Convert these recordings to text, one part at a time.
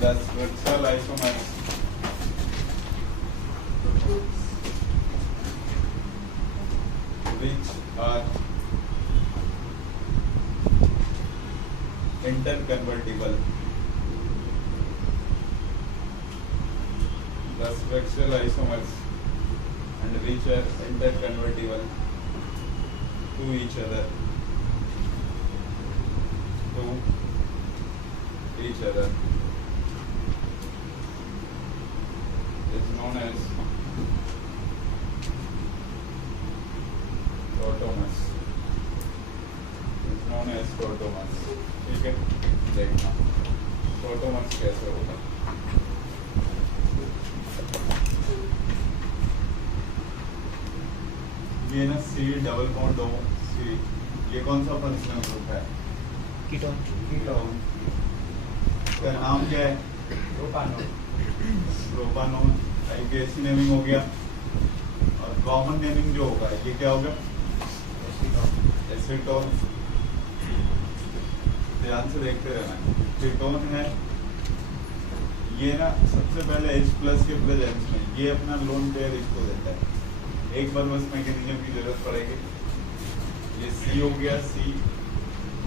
the structural isomers which are interconvertible. The structural isomers and which are interconvertible to each other. Is known as tautomers. ठीक है, देखना tautomers कैसे होगा। ये ना C डबल बॉन्ड हो C, ये कौन सा फंक्शनल ग्रुप है? कीटोन। इसका नाम क्या है? प्रोपानोन। ऐसी नेमिंग हो गया। और कॉमन नेमिंग जो होगा ये क्या होगा? एसीटोन। ध्यान से देखते रहना। कीटोन है ये ना, सबसे पहले H प्लस के प्रेजेंस में ये अपना लोन पेयर इसको देता है। एक बार बस मैकेनिज्म की जरूरत पड़ेगी। ये C हो गया। C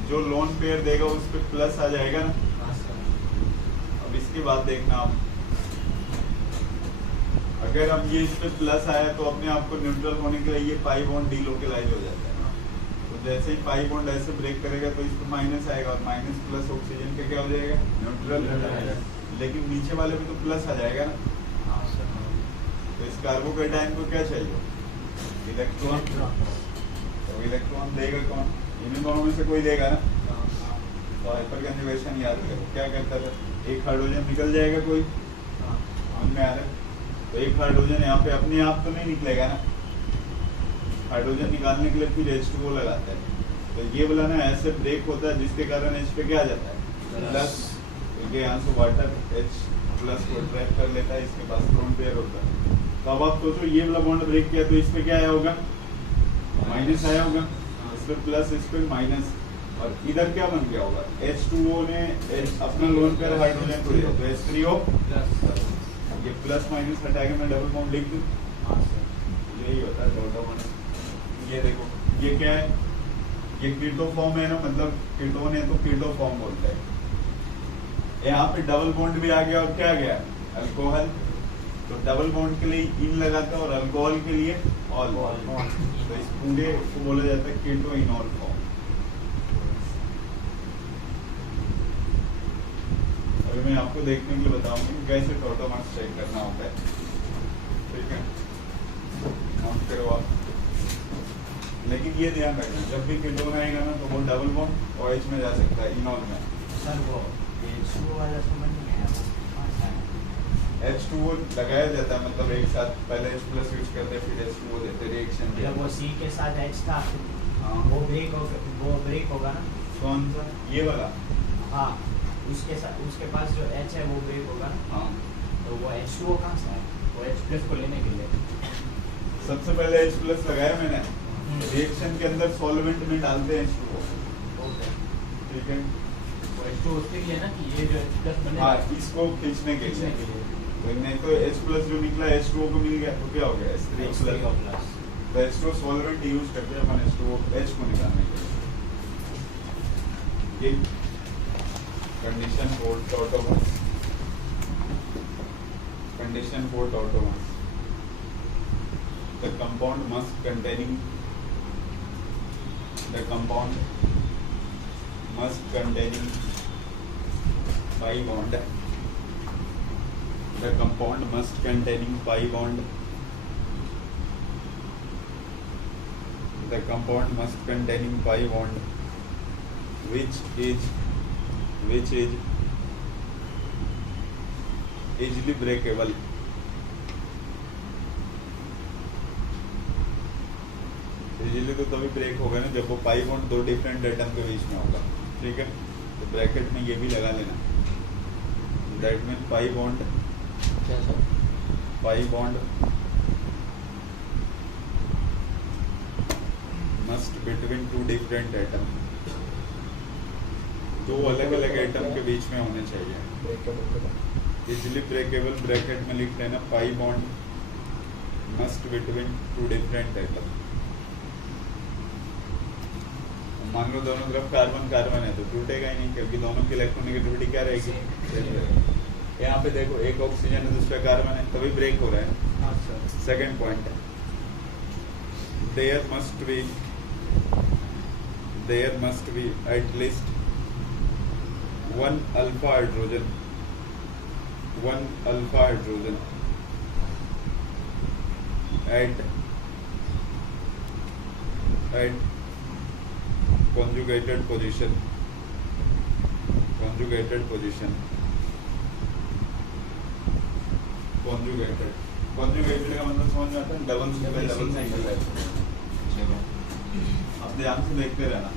जो लोन पेयर देगा उस पे प्लस आ जाएगा ना। अब इसके बाद देखना आप, अगर अब ये इस पे प्लस आया तो अपने आप को न्यूट्रल होने के लिए ये पाई बॉन्ड डीलोकलाइज हो जाता है। तो जैसे ही पाई बॉन्ड ऐसे ब्रेक करेगा तो इस पे माइनस आएगा और माइनस प्लस ऑक्सीजन का क्या हो जाएगा? न्यूट्रल। लेकिन नीचे वाले पे तो प्लस आ जाएगा ना। तो इस कार्बोकेटाइन को क्या चाहिए? इलेक्ट्रॉन। तो इलेक्ट्रॉन देगा कौन? इन दोनों में से कोई देगा ना। तो हाइपर कंजुगेशन याद करो क्या करता था, एक हाइड्रोजन निकल जाएगा कोई में आ रहा है, तो एक हाइड्रोजन यहाँ पे अपने आप तो नहीं निकलेगा ना। हाइड्रोजन निकालने के लिए फिर H2O लगाता है। तो ये वाला ना ऐसे ब्रेक होता है जिसके कारण H पे क्या आ जाता है? प्लस। तो ये यहाँ से वाटर H प्लस को ट्रैप कर लेता है, इसके पास लोन पेयर होता है। तो अब आप सोचो ये वाला बॉन्ड ब्रेक किया तो इस पे क्या आया होगा? माइनस आया होगा। इस पे प्लस, इस पे माइनस, और इधर क्या बन गया होगा? H2O ने अपना लोन पेयर हाइड्रोजन को दिया तो H3O प्लस। ये प्लस माइनस हटा के मैं डबल बॉन्ड लिख दूं। यही होता है टॉटोमर। ये देखो ये क्या है? ये कीटो फॉर्म है ना, मतलब कीटोन है तो कीटो फॉर्म बोलते हैं। यहाँ पे डबल बॉन्ड भी आ गया और क्या आ गया? अल्कोहल। तो डबल बॉन्ड के लिए इन लगाता है और अल्कोहल के लिए ऑल। तो इस पूरे को बोला जाता है कीटो इनॉल फॉर्म। अभी मैं आपको देखने के लिए बताऊंगी कैसे टॉटोमर्स चेक करना होता है। ठीक है, नोट करो आप। लेकिन ये ध्यान रखना जब भी कीटोन आएगा ना तो वो डबल बॉन्ड OH में जा सकता है, इनॉल में। सर वो H2O वाला समझ नहीं आया। H2O लगाया जाता है, मतलब एक साथ पहले H प्लस यूज करते फिर H2O देते रिएक्शन जब वो C के साथ H था हाँ वो ब्रेक होगा ना। कौन सा? ये वाला। हाँ उसके साथ उसके पास जो H है वो ब्रेक होगा ना। हाँ तो वो H2O कहाँ से है? वो H प्लस को लेने के लिए सबसे पहले H प्लस लगाया मैंने, रिएक्शन के अंदर सॉल्वेंट में डालते हैं H2O। ठीक है, वो H2O उसके लिए ना कि ये जो H प्लस बने हाँ इसको खींचने के लिए। नहीं तो H प्लस जो निकला H2O को मिल गया तो क्या हो गया? H3O plus. तो H2O सॉल्वेंट यूज करते हैं अपन H2O H को निकालने के लिए। Condition for tautomers. Condition for tautomers, the compound must containing pi bond. The compound must containing pi bond. The compound must containing pi bond, which is easily breakable. Easily तो तभी break होगा ना जब वो पाई बॉन्ड दो different atom के बीच में होगा। ठीक है, तो ब्रैकेट में ये भी लगा लेना। That mean pi bond must between two different atom, दो अलग अलग एटम के बीच में होने चाहिए। इजिली ब्रेकेबल ब्रैकेट में लिख लेना pi bond must between two different atom. मान लो दोनों तरफ कार्बन कार्बन है तो टूटेगा ही नहीं, क्योंकि दोनों की इलेक्ट्रोनेगेटिविटी क्या रहेगी, सेम रहेगी। यहाँ पे देखो एक ऑक्सीजन है दूसरा कार्बन है, तभी ब्रेक हो रहा है। हाँ सर। सेकंड पॉइंट है there must be at least one alpha hydrogen at conjugated position conjugated का मतलब समझ में आता है, डबल सिंगल है। अब ध्यान से देखते रहना,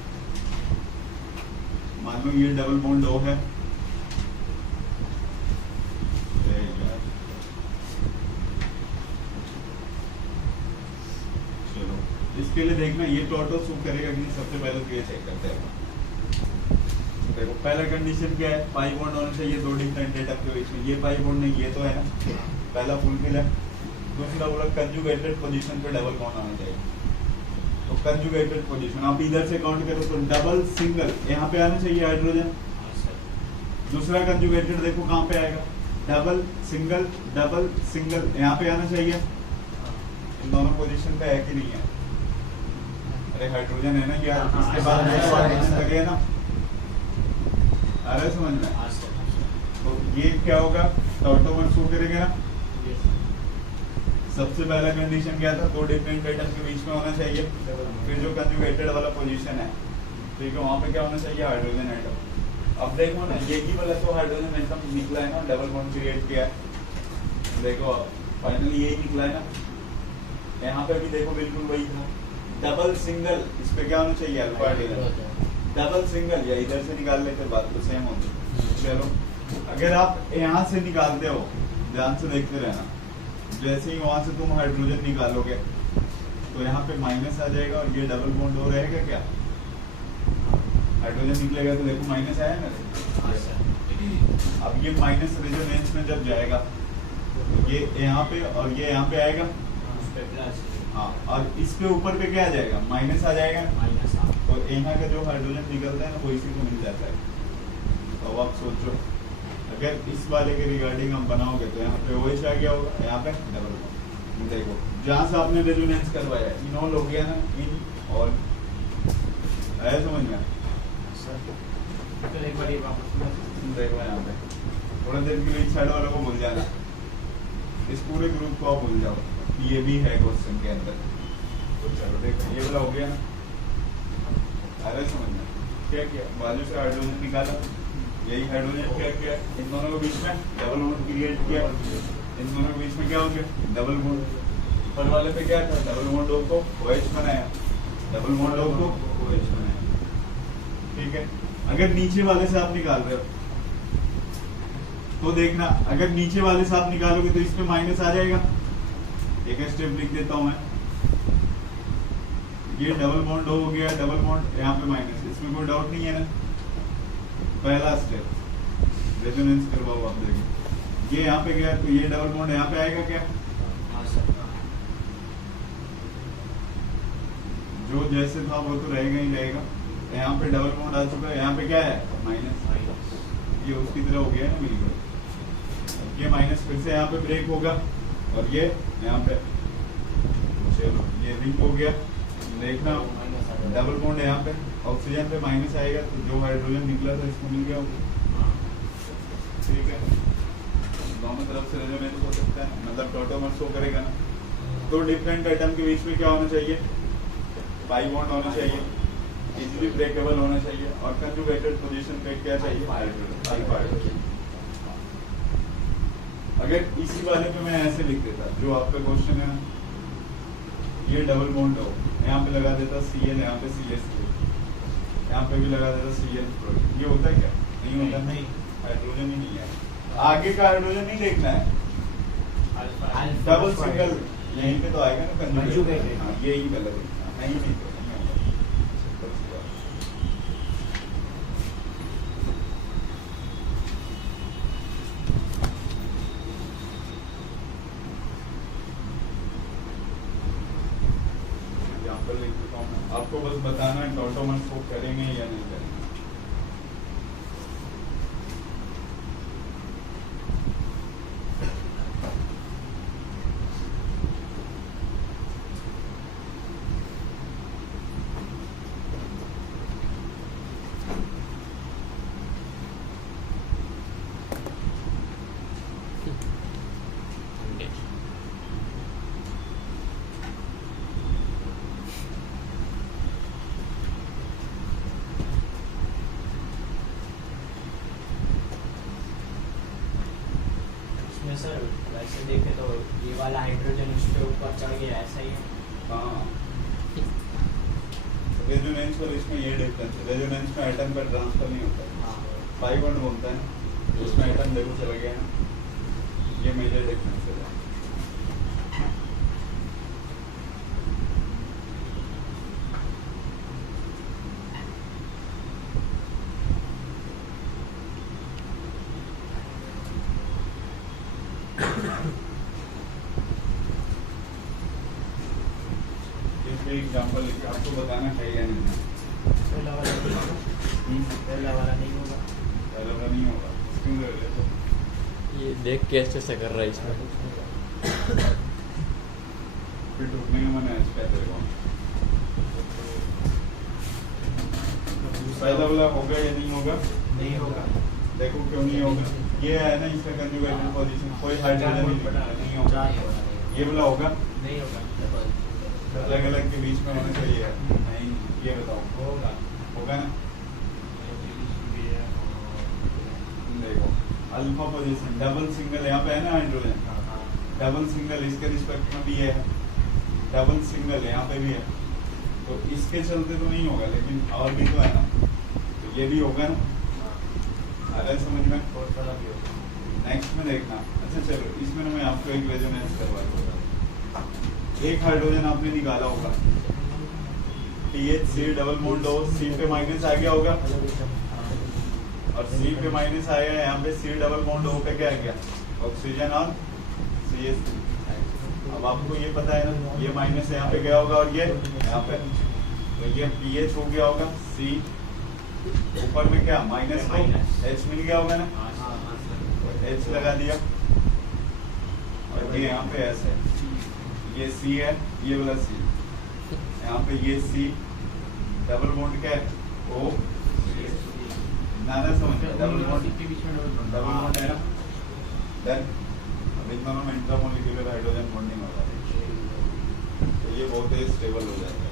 मान लो ये डबल बॉन्ड O है, चलो इसके लिए देखना ये टोटल सूट करेगा कि नहीं, सबसे पहले तो ये चेक करते हैं। देखो पहला कंडीशन क्या है, पाई बॉन्ड होना चाहिए दो डिफरेंट एटम के बीच में, ये पाई बॉन्ड नहीं, ये तो है ना, पहला फुलफिल है। दूसरा बोला कंजुगेटेड पोजीशन पे डबल बॉन्ड आना चाहिए, तो कंजुगेटेड पोजीशन आप इधर से काउंट करो तो डबल सिंगल यहाँ पे आना चाहिए हाइड्रोजन। दूसरा कंजुगेटेड देखो कहाँ पे आएगा, डबल सिंगल यहाँ पे आना चाहिए। इन दोनों पोजीशन पे है कि नहीं है, अरे हाइड्रोजन है ना यार, इसके बाद हाइड्रोजन लगे ना, अरे समझ में। तो ये क्या होगा, टॉटोमर शो करेगा ना। सबसे पहला कंडीशन क्या था, दो डिफरेंट एटम के बीच में होना चाहिए। फिर जो कंजुगेटेड वाला पोजीशन है, ठीक है, वहाँ पे क्या होना चाहिए, हाइड्रोजन एटम। अब देखो ना, ये ही वाला तो हाइड्रोजन एटम निकला है ना, डबल बॉन्ड क्रिएट किया है। देखो फाइनली यही निकला है ना। यहाँ पे भी देखो बिल्कुल वही था, डबल सिंगल, इस पे क्या होना चाहिए, अल्फा हाइड्रोजन। डबल सिंगल या इधर से निकाल लेते, बात तो सेम होती। चलो अगर आप यहाँ से निकालते हो, ध्यान से देखते रहना, जैसे ही वहां से तुम हाइड्रोजन निकालोगे तो यहाँ पे माइनस आ जाएगा और ये डबल बॉन्ड हो रहेगा क्या, हाइड्रोजन निकलेगा तो देखो माइनस आया ना। अब ये माइनस रेजोनेंस में जब जाएगा तो ये यहाँ पे और ये यहाँ पे आएगा, हाँ, और इस पे ऊपर पे क्या आ जाएगा, माइनस आ जाएगा। तो यहाँ का जो हाइड्रोजन निकलता है ना वो इसी को मिल जाता है। तो आप सोचो अगर इस वाले के रिगार्डिंग हम बनाओगे तो यहाँ पे OH आ गया होगा, यहाँ पे डबल बॉन्ड। देखो जहाँ से आपने रेजोनेंस करवाया इन ऑल हो गया ना, इन ऑल आया समझ में। एक बार ये वापस देखो यहाँ पे थोड़ा देर के लिए इस साइड वालों को भूल जाना, इस पूरे ग्रुप को आप भूल जाओ, ये भी है क्वेश्चन के अंदर। तो चलो देखो ये वाला हो गया ना, अरे समझ में क्या किया, बाजू से हाइड्रोजन निकाला, यही हाइड्रोजन क्या किया, इन दोनों के बीच में डबल बॉन्ड क्रिएट किया, इन दोनों के बीच में क्या हो गया, डबल बॉन्ड। ऊपर वाले पे क्या था, डबल बॉन्ड को OH बनाया, डबल बॉन्ड को OH बनाया, ठीक है। अगर नीचे वाले से आप निकाल रहे हो तो देखना, अगर नीचे वाले से आप निकालोगे तो इस पे माइनस आ जाएगा। एक स्टेप लिख देता हूं मैं, ये डबल बॉन्ड हो गया, डबल बॉन्ड यहाँ पे माइनस, इसमें कोई डाउट नहीं है ना। पहला स्टेप रेजोनेंस करवाओ, आप देखिए ये यहाँ पे गया तो ये डबल बॉन्ड यहाँ पे आएगा क्या, जो जैसे था वो तो रहेगा ही रहेगा। यहाँ पे डबल बॉन्ड आ चुका है, यहाँ पे क्या है, माइनस, ये उसकी तरह हो गया ना बिल्कुल। ये माइनस फिर से यहाँ पे ब्रेक होगा और ये यहाँ पे, चलो ये रिंग हो गया। देखना डबल बॉन्ड यहाँ पे, ऑक्सीजन पे माइनस आएगा तो जो हाइड्रोजन निकला था इसको मिल गया होगा, ठीक है। दोनों तरफ से रेजोनेंस हो सकता है, मतलब टॉटोमर शो करेगा ना। दो डिफरेंट एटम के बीच में क्या होना चाहिए, पाई बॉन्ड होना चाहिए, इजीली ब्रेकेबल होना चाहिए, और कंजुगेटेड पोजीशन पे क्या चाहिए, हाइड्रोजन। अगर इसी वाले पे मैं ऐसे लिख देता, जो आपका क्वेश्चन है ये डबल बॉन्ड हो, यहाँ पे लगा देता Cl, यहाँ पे CH3, यहाँ पे भी लगा देता Cl, ये होता है क्या, नहीं होता, नहीं, हाइड्रोजन ही नहीं है। आगे का हाइड्रोजन नहीं देखना है, डबल सिंगल यहीं पे तो आएगा ना कंजुगेटेड, हाँ यही गलत है, नहीं तो आपको बस बताना है टॉटोमर्स को करेंगे या नहीं करेंगे। इसमें सर वैसे देखे तो ये वाला हाइड्रोजन उसके ऊपर चढ़ गया, ऐसा ही है। हाँ, रेजोनेंस और इसमें ये डिफरेंस है, रेजोनेंस में एटम का ट्रांसफर नहीं होता है, हाँ, पाई बॉन्ड बोलता है, उसमें एटम देखो चला गया है, ये मेजर डिफरेंस है। एग्जाम्पल लिखिए, आपको बताना है या नहीं। पहला वाला नहीं होगा, पहला वाला नहीं होगा, पहला वाला नहीं होगा, क्यों ले रहे हो? ये देख के ऐसे से कर रहा है इसमें। फिर टूटने का मन है इसका तेरे को। पहला वाला होगा या नहीं होगा? नहीं होगा। देखो क्यों नहीं होगा, ये है ना इसका कंजुगेटेड पोजीशन, कोई हाइड्रोजन नहीं होगा, ये वाला होगा, नहीं होगा, अलग अलग के बीच में होना चाहिए। नहीं, ये बताओ होगा, होगा ना? देखो अल्फा पोजीशन डबल सिंगल यहाँ पे है ना हाइड्रोजन, डबल सिंगल इसके रिस्पेक्ट में भी है, डबल सिंगल यहाँ पे भी है, तो इसके चलते तो नहीं होगा, लेकिन और भी तो है ना, तो ये भी होगा ना। आ रहा है समझ में? नेक्स्ट में देखना। अच्छा चलो, इसमें मैं आपको एक रेजोनेंस करवा दूंगा। एक हाइड्रोजन आपने निकाला होगा, THC डबल बॉन्ड हो, C पे माइनस आ गया होगा, और C पे माइनस आया, यहाँ पे C डबल बॉन्ड हो पे क्या आ गया, ऑक्सीजन और CH। अब आपको ये पता है ना, ये माइनस यहाँ पे गया होगा और ये यहाँ पे, तो ये pH हो गया होगा, C ऊपर में क्या माइनस को H मिल गया होगा ना, H लगा दिया, और ये यहाँ पे S है, ये C है, ये वाला C, यहाँ पे ये C डबल बॉन्ड क्या है, O नाना समझ, डबल बॉन्ड है ना। देन अब इन दोनों में इंट्रामोलिक्यूलर हाइड्रोजन बॉन्डिंग हो जाती है, तो ये बहुत ही स्टेबल हो जाता है,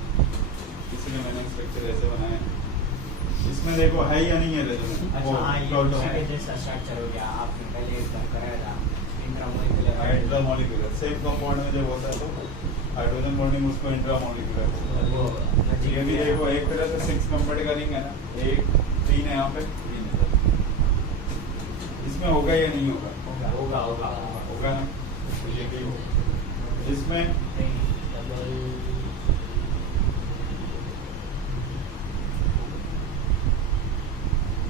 इसलिए मैंने स्ट्रक्चर ऐसे बनाया है। इसमें देखो है या नहीं है रेजोनेंस? अच्छा हाँ, ये उसी के जैसा स्ट्रक्चर हो गया, आपने पहले एक बार कराया था इंट्रामोलिक्यूलर। सेम कंपाउंड में जब होता है तो हाइड्रोजन बॉन्डिंग उसको इंट्रामोलिक्यूलर। वो ये भी देखो एक तरह से 6 कंप्लीट करेंगे ना, 1 3 है यहाँ पे, 3 है, इसमें होगा या नहीं होगा? होगा होगा होगा ना, तो ये भी होगा। इसमें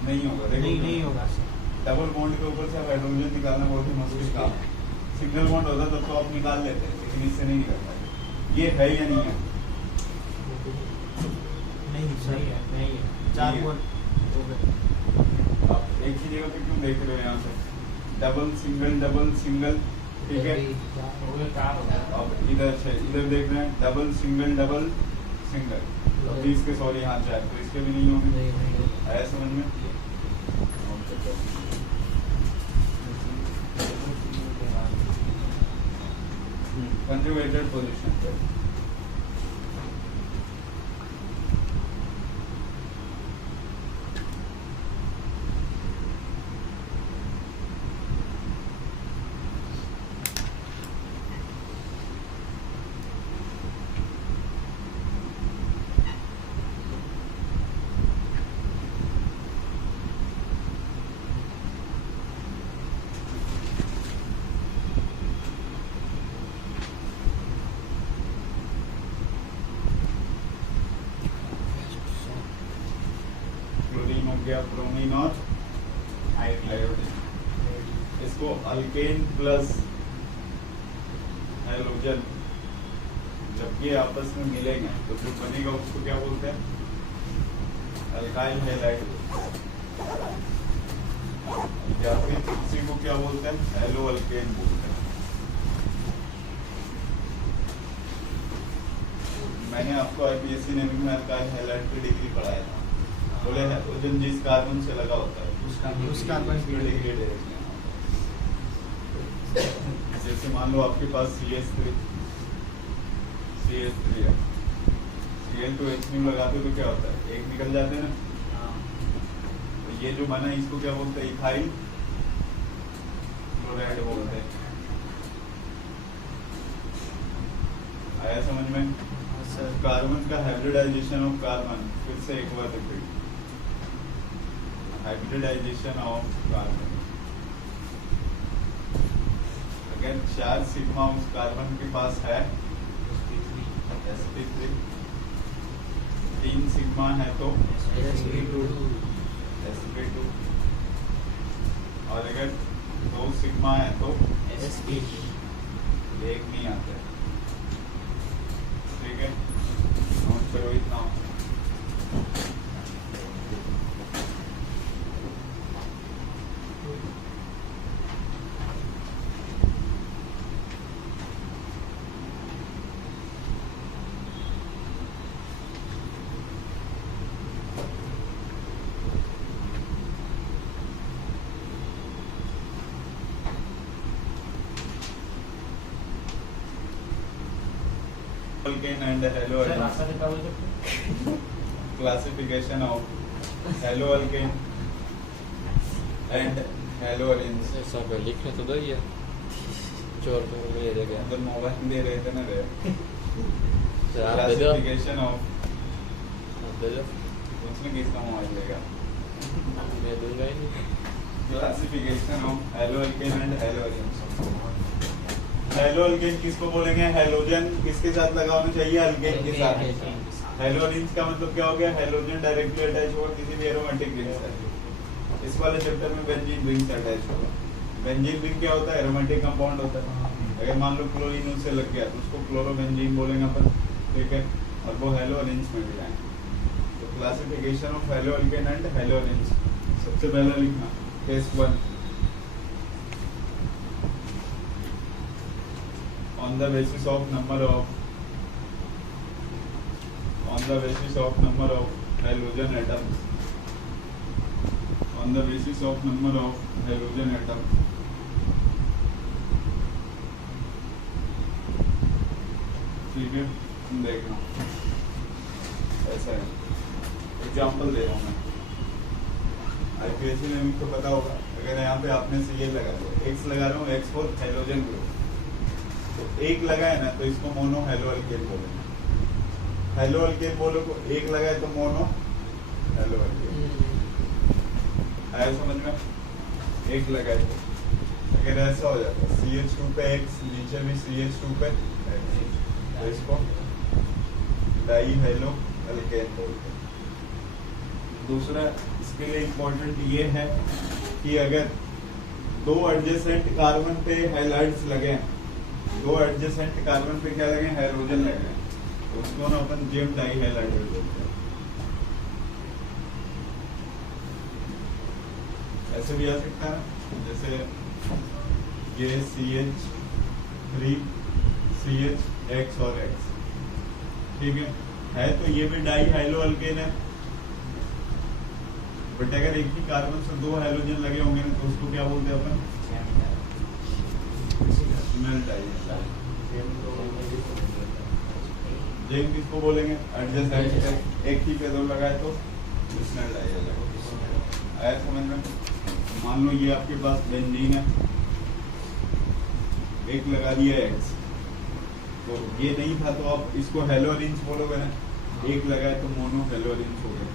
नहीं होगा, देखो नहीं होगा। डबल बॉन्ड के ऊपर से हाइड्रोजन निकालना बहुत ही मुश्किल काम है। सिंगल बॉन्ड होता तब तो आप निकाल लेते हैं, लेकिन इससे नहीं निकल पाएंगे। ये है या नहीं है? नहीं सही है, नहीं है, 4 बॉन्ड हो गए। आप एक ही जगह पे क्यों देख रहे हो? यहाँ से डबल सिंगल, ठीक है, हो गए 4 हो गए। अब इधर से इधर देख रहे हैं डबल सिंगल, तो इसके सॉरी यहाँ जाए, तो इसके भी नहीं होंगे। आया समझ में? कंजुगेटेड पोजीशन पे क्लोरीन हो गया, ब्रोमीन और आयोडीन। इसको अल्केन प्लस हैलोजन जब ये आपस में मिलेंगे तो जो बनेगा उसको क्या बोलते हैं? Alkyl halide. या फिर इसी को क्या बोलते हैं? हैलो अल्केन बोलते हैं। मैंने आपको आईपीएससी नेवी में अल्काइल हैलाइड की डिग्री पढ़ाया था। बोले हाइड्रोजन जिस कार्बन से लगा होता है उस कार्बन की डिग्री डायरेक्टली। जैसे मान लो आपके पास CH3 है, Cl2H लगाते हो तो क्या होता है? एक निकल जाते हैं ना। तो ये जो बना है इसको क्या बोलते हैं? इथाइल क्लोराइड बोलते हैं। आया समझ में? कार्बन का हाइब्रिडाइजेशन ऑफ कार्बन, फिर से एक बार रिपीट, हाइब्रिडाइजेशन ऑफ कार्बन। अगर 4 सिग्मा उस कार्बन के पास है sp3, 3 सिग्मा है तो sp2, और अगर 2 सिग्मा है तो एक नहीं आता है। ठीक है, नोट करो इतना। Alkane and haloalkane. Classification of haloalkane and haloarenes. ऐसा पे लिखने तो दो ये चोर तो ले दे गया अंदर मोबाइल दे रहे थे ना रे। आप दे दो Classification of, आप दे दो उसने किसका मोबाइल लेगा? मैं दूंगा ही नहीं। Classification of haloalkane and haloarenes. हैलोअल्केन किसको बोलेंगे? हैलोजन किसके साथ लगा होना चाहिए? अल्केन के साथ। हैलोअरेन्स का मतलब क्या हो गया? हैलोजन डायरेक्टली अटैच होगा किसी भी एरोमेटिक रिंग से। इस वाले चैप्टर में बेंजीन रिंग से अटैच होगा। बेंजीन रिंग क्या होता है? एरोमेटिक कंपाउंड होता है। अगर मान लो क्लोरीन उससे लग गया तो उसको क्लोरोबेंजीन बोलेंगे अपन। ठीक है, और वो हैलोअरेन्स में भी आएंगे। तो क्लासिफिकेशन ऑफ हैलोअल्केन एंड हैलोअरेन्स, सबसे पहला लिखना case 1। on the basis of number of halogen atoms, on the basis of number of halogen atoms, ठीक है, देखना ऐसा है। एग्जाम्पल दे रहा हूँ मैं, आईपीएससी में तो पता होगा। अगर यहाँ पे आपने Cl लगा दो, X लगा रहा हूँ, X फॉर हैलोजन ग्रुप, तो एक लगा है ना तो इसको मोनो हैलोअल्केन बोलेंगे। हैलोअल्केन बोलो को एक लगा है तो मोनो हैलोअल्केन। आया समझ में? एक लगा है तो अगर ऐसा हो जाता है CH2 पे X, नीचे भी CH2 पे X, तो इसको डाई हैलोअल्केन बोलते हैं। दूसरा इसके लिए इम्पोर्टेंट ये है कि अगर 2 एडजेसेंट कार्बन पे हैलाइड्स लगे हैं, 2 एडजेसेंट कार्बन पे क्या लगे? हाइड्रोजन लगे हैं, तो उसको ना अपन जेम डाई हैलाइड बोलते हैं। ऐसे भी आ सकता है, जैसे ये CH3 CH और X, ठीक है तो ये भी डाई हाइलोअल्केन है। बट अगर एक ही कार्बन से 2 हाइड्रोजन लगे होंगे ना तो उसको क्या बोलते हैं अपन? जेम किसको बोलेंगे? एडजेसेंट। एक ही पे 2 लगाए तो मिश्रण डाई। आया समझ में? मान लो ये आपके पास बेंजीन है, एक लगा दिया X, तो ये नहीं था तो आप इसको हैलोअरेन्स बोलोगे ना। एक लगाए तो मोनो हैलोअरेन्स हो गए।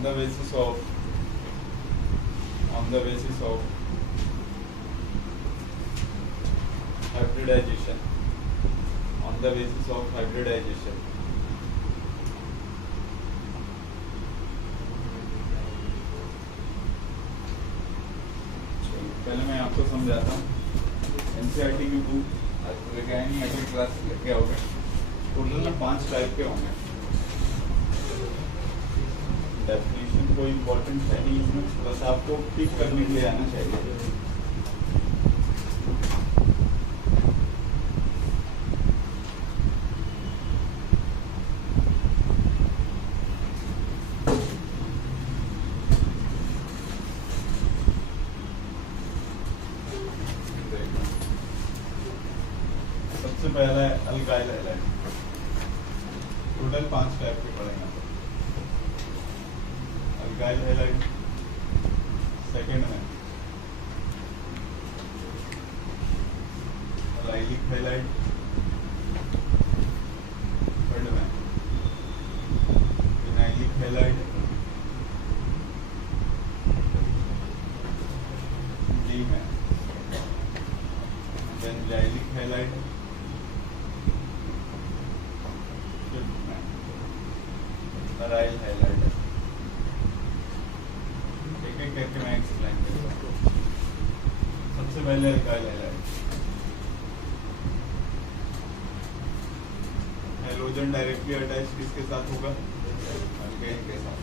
on the basis of hybridization, on the basis of hybridization. पहले मैं आपको समझाता हूँ। एनसीईआरटी की बुक लेके आए नहीं, अगली क्लास लेके आओगे। टोटल में 5 टाइप के होंगे। डेफिनेशन कोई इम्पोर्टेंट है नहीं इसमें, बस आपको पिक करने के लिए आना चाहिए। सबसे पहला है अल्काइल हैलाइड। टोटल 5 टाइप के पढ़ेंगे। अल्काइल हैलाइड सेकंड में, एलाइलिक हैलाइड थर्ड में, विनाइलिक हैलाइड डी में, बेंजाइलिक हैलाइड अराइल हैलाइड। एक एक करके मैं एक्सप्लेन करूँगा। सबसे पहले alkyl halide. Halogen directly attach किसके साथ होगा? अल्केन के साथ।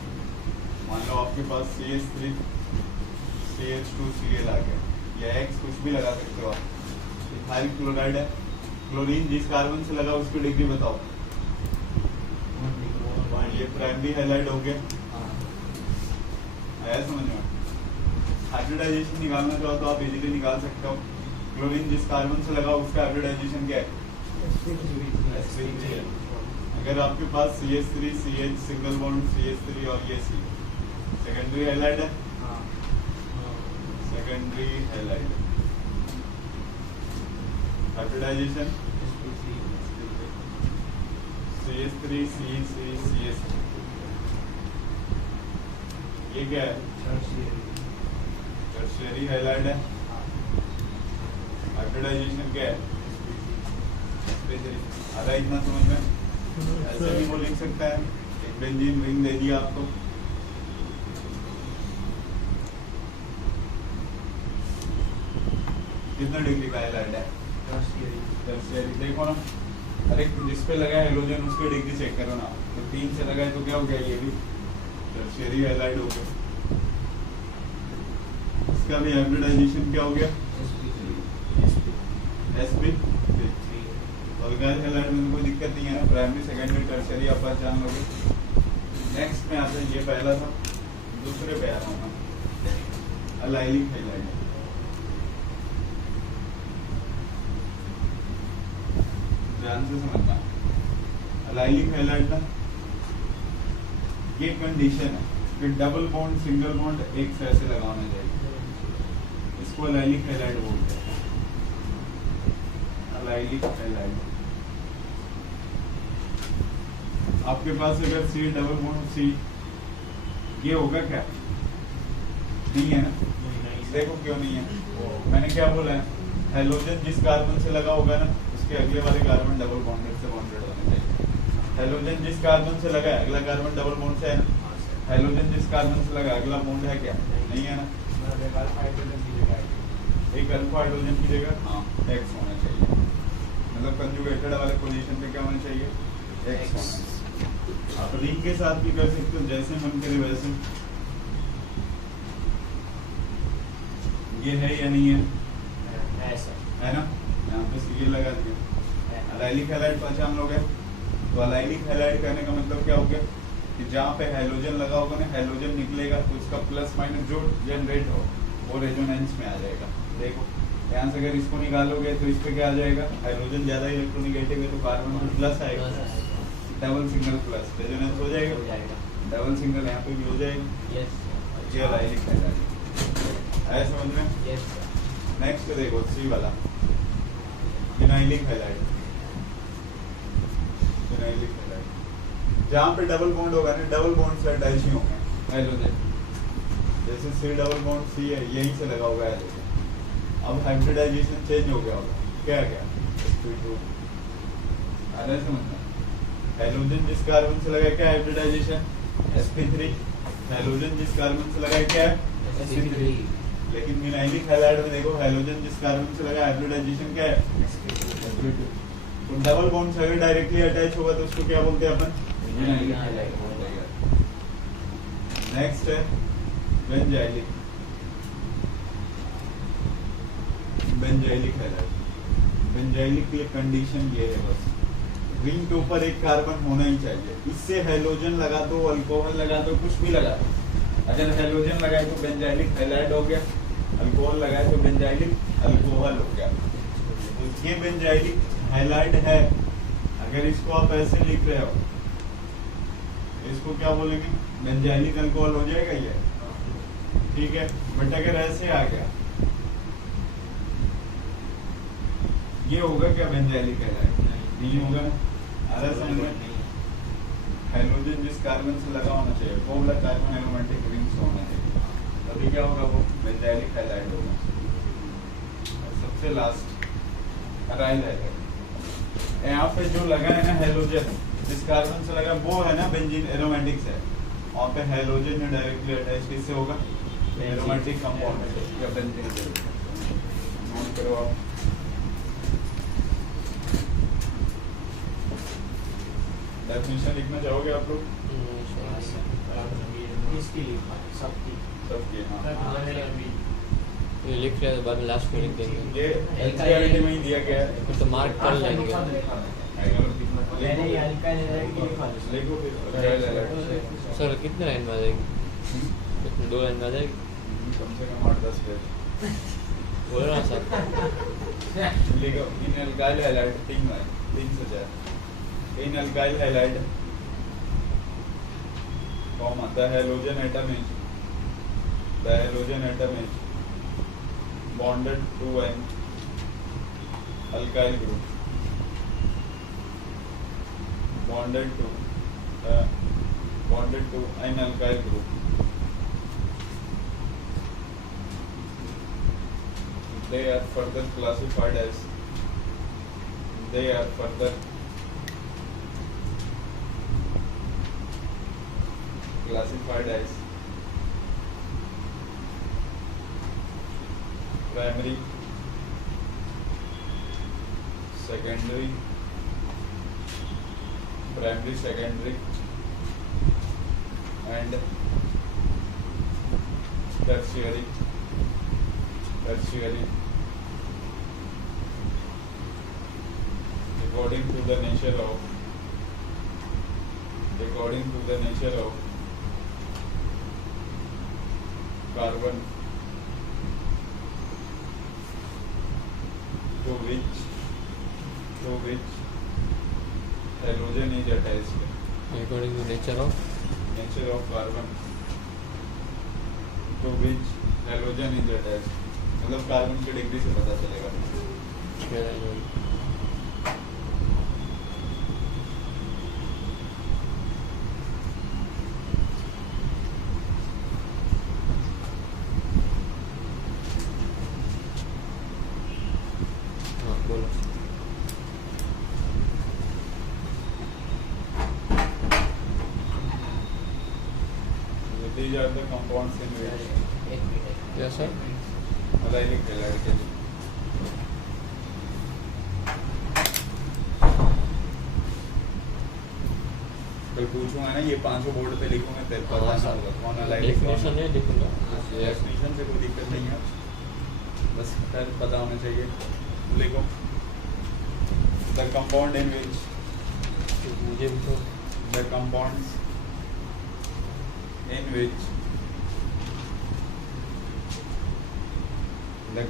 मान लो आपके पास CH3 CH2 Cl आ गया, या X कुछ भी लगा सकते हो आप। इथाइल क्लोराइड है, क्लोरीन जिस कार्बन से लगा उसकी डिग्री बताओ। ये प्राइमरी हैलाइड हो गया। आया समझ में? हाइब्रिडाइजेशन निकालना चाहो तो आप इजीली निकाल सकते हो। क्लोरीन जिस कार्बन से लगा उसका हाइब्रिडाइजेशन क्या है? sp3। अगर आपके पास CH3 CH single bond CH3 और ये C सेकेंडरी हैलाइड है। Secondary halide hybridisation CH3 CH3 ये क्या है? टर्शियरी हैलाइड है। हाइब्रिडाइजेशन क्या है? आधा इतना समझ में? ऐसे भी वो लिख सकता है। एक बेंजीन रिंग दे दिया आपको, कितना डिग्री का हैलाइड है? टर्शियरी। देखो ना, अरे जिस पे लगा है हेलोजन उसकी डिग्री चेक करो ना। तो 3 से लगा है तो क्या हो गया? ये भी टर्शियरी हैलाइड हो गया। इसका भी हाइब्रिडाइजेशन क्या हो गया? sp3। अल्काइल हैलाइड में कोई दिक्कत नहीं है ना। प्राइमरी सेकेंडरी टर्शियरी आप पहचान लोगे। नेक्स्ट में आता है, ये पहला था, दूसरे पे आ रहा हूँ मैं। Allylic halide. ध्यान से समझना। अलाइलिक हैलाइड ना, ये कंडीशन है कि डबल बॉन्ड सिंगल बॉन्ड एक से ऐसे लगाना चाहिए। इसको अलाइलिक हैलाइड बोलते हैं। Allylic halide. आपके पास अगर C डबल बॉन्ड C ये होगा क्या? नहीं है ना। देखो क्यों नहीं है। मैंने क्या बोला है? हेलोजन जिस कार्बन से लगा होगा ना उसके अगले वाले कार्बन डबल बॉन्डेड से बॉन्डेड होने चाहिए। हेलोजन जिस कार्बन से लगा है अगला कार्बन डबल बॉन्ड से है ना। हेलोजन जिस कार्बन से लगा अगला बॉन्ड है क्या? नहीं है ना। एक अल्फा हाइड्रोजन की जगह हाँ X होना चाहिए। मतलब कंजुगेटेड वाले पोजीशन पे क्या होना चाहिए? X होना चाहिए। आप रिंग के साथ भी कर सकते हो, जैसे मन करे वैसे। ये है या नहीं है? है ना। यहाँ पे Cl लगा दिया। अलाइलिक हैलाइड पहचान लोगे। तो अलाइलिक हैलाइड करने का मतलब क्या हो गया कि जहाँ पे हैलोजन लगा होगा ना, हैलोजन निकलेगा तो उसका प्लस माइनस जो जनरेट हो वो रेजोनेंस में आ जाएगा। देखो यहाँ से अगर इसको निकालोगे तो इस पे क्या आ जाएगा? हाइड्रोजन ज्यादा इलेक्ट्रोनेगेटिव है तो कार्बन में प्लस आएगा। डबल सिंगल प्लस रेजोनेंस हो जाएगा। डबल सिंगल यहाँ पे भी हो जाएगा। ये अलाइलिक हैलाइड आया समझ में? नेक्स्ट देखो C वाला विनाइलिक हैलाइड। विनाइलिक हैलाइड जहाँ पे डबल बॉन्ड होगा ना, डबल बॉन्ड से अटैच ही होंगे। हाइड्रोजन, जैसे C डबल बॉन्ड C है यहीं से लगा हुआ है, अब हाइब्रिडाइजेशन चेंज हो गया होगा, क्या क्या sp2 आ रहा है समझना। हाइड्रोजन जिस कार्बन से लगा क्या हाइब्रिडाइजेशन sp3, हाइड्रोजन जिस कार्बन से लगा क्या है sp3, लेकिन विनाइलिक हैलाइड में देखो हाइड्रोजन जिस कार्बन से लगा हाइब्रिडाइजेशन क्या है sp2। तो डबल बॉन्ड से अगर डायरेक्टली अटैच होगा तो उसको क्या बोलते हैं अपन विनाइलिक हैलाइड बोलते हैं। नेक्स्ट है बेंजाइलिक, बेंजाइलिक हैलाइड। बेंजाइलिक के लिए कंडीशन ये है बस रिंग के ऊपर एक कार्बन होना ही चाहिए, इससे हैलोजन लगा दो, अल्कोहल लगा दो, कुछ भी लगा दो। अगर हैलोजन लगाए तो बेंजाइलिक हैलाइड हो गया, अल्कोहल लगाए तो बेंजाइलिक अल्कोहल हो गया। तो ये बेंजाइलिक हैलाइड है, अगर इसको आप ऐसे लिख रहे हो इसको क्या बोलेंगे बेंजाइलिक अल्कोहल हो जाएगा ये, ठीक है। बट अगर ऐसे आ गया ये होगा क्या बेंजाइलिक हैलाइड नहीं होगा ना। अरे समझ में हाइड्रोजन जिस कार्बन से लगा होना चाहिए वो वाला कार्बन एरोमेटिक रिंग से होना चाहिए, तभी क्या होगा वो बेंजाइलिक हैलाइड होगा। और सबसे लास्ट अराइल हैलाइड, यहाँ पे जो लगा है ना हैलोजन जिस कार्बन से लगा वो है ना बेंजीन एरोमेटिक से, वहाँ पे हैलोजन जो डायरेक्टली अटैच किससे होगा एरोमेटिक कंपाउंड से या बेंजीन से। नोट करो आप डेफिनेशन लिखना चाहोगे आप लोग किसकी लिखा है? सबकी। सबके हाँ ये लिख रहे हैं बाद में लास्ट में लिख देंगे, ये एनसीईआरटी में ही दिया गया है, फिर तो मार्क कर लेंगे। मैंने ये अल्काइल हैलाइड की लिखा है। लिखो फिर सर कितने लाइन में आ जाएगी, कितने 2 लाइन में आ जाएगी कम से कम 8-10 पेज बोल रहा सर। लिखो इन अल्काइल हैलाइड 3 लाइन 3 से 4 in alkyl halide comma the halogen atom is bonded to an alkyl group, bonded to an alkyl group. They are further classified as primary, secondary, and tertiary according to the nature of carbon to which halogen is attached. According to nature of carbon to which halogen is attached, मतलब carbon की degree से पता चलेगा। हाँ बोलो। These are the compounds in which एक minute. Yes sir. alkylic halide के लिए कल पूछूंगा ना, ये 500 बोर्ड पे लिखूंगा तेरे को हाँ, पता होगा कौन alkylic डेफिनेशन नहीं लिखूंगा। डेफिनेशन से कोई दिक्कत नहीं है, बस पता होना चाहिए। लिखो द कंपाउंड इन विच मुझे भी तो the compounds in which the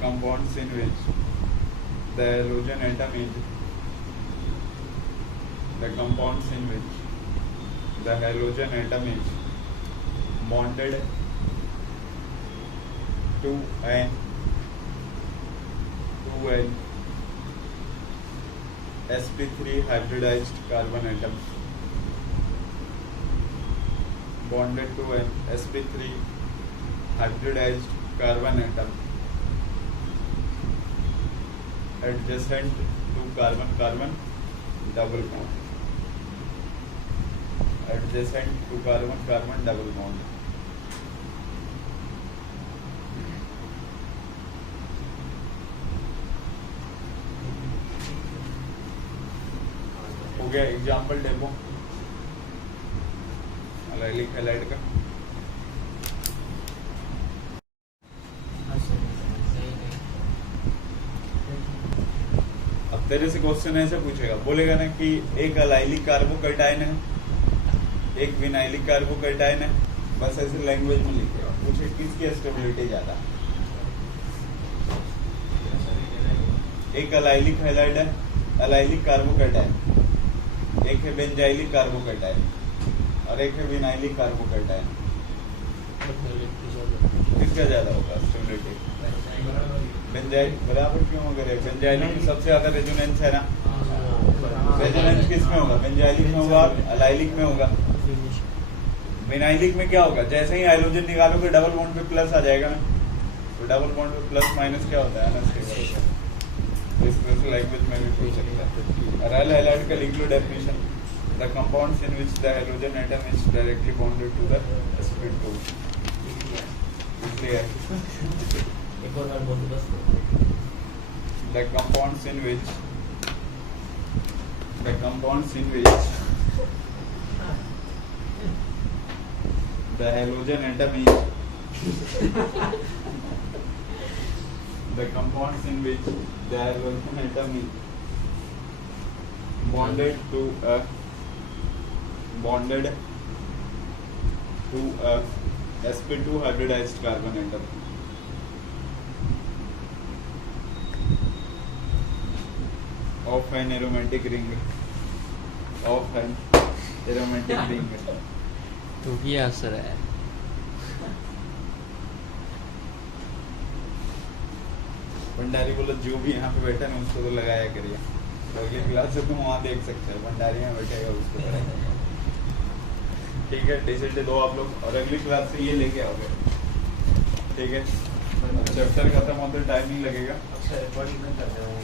halogen atom is bonded to an sp3 hybridized carbon atom bonded to an sp3 hybridized carbon atom adjacent to carbon carbon double bond adjacent to carbon carbon double bond हो गया example demo allylic halide का। अब तेरे से question ऐसे पूछेगा, बोलेगा ना कि एक अलाइलिक कार्बोकैटायन है एक विनाइलिक कार्बोकैटायन है, बस ऐसे लैंग्वेज में लिखेगा, पूछे किसकी स्टेबिलिटी ज्यादा। एक अलाइलिक हैलाइड है, अलाइलिक कार्बोकैटायन, एक है बेंजाइलिक कार्बोकैटायन और एक है विनाइलिक कार्बोकैटायन, किसका ज्यादा होगा स्टेबिलिटी? बेंजाइल बराबर क्यों अगर है बेंजाइलिक में सबसे ज्यादा रेजोनेंस है ना, रेजोनेंस किस में होगा? बेंजाइलिक में होगा, अलाइलिक में होगा। विनाइलिक में क्या होगा? जैसे ही हाइड्रोजन निकालोगे डबल बॉन्ड पे प्लस आ जाएगा ना, तो डबल बॉन्ड पे प्लस माइनस क्या होता है? अनस्टेबल। इस लैंग्वेज में भी पूछ सकता है। अराइल हैलाइड का liquid definition, the compounds in which the hydrogen atom is directly bonded to the sp2। इसलिए एक और बार बोल दो बस। the compounds in which the halogen atom is the compounds in which the halogen atom is bonded to a sp2 hybridized carbon atom of an aromatic ring तो क्या असर है? भंडारी बोला जो भी यहाँ पे बैठा ना उसको तो लगाया करिए, तो अगली क्लास से तुम वहाँ देख सकते हैं भंडारी में बैठेगा उसको कराएगा। ठीक है, डिसिट दो आप लोग और अगली क्लास से ये लेके आओगे। ठीक है, चैप्टर खत्म होते टाइमिंग लगेगा। अच्छा रिकॉर्डिंग कर रहे हो।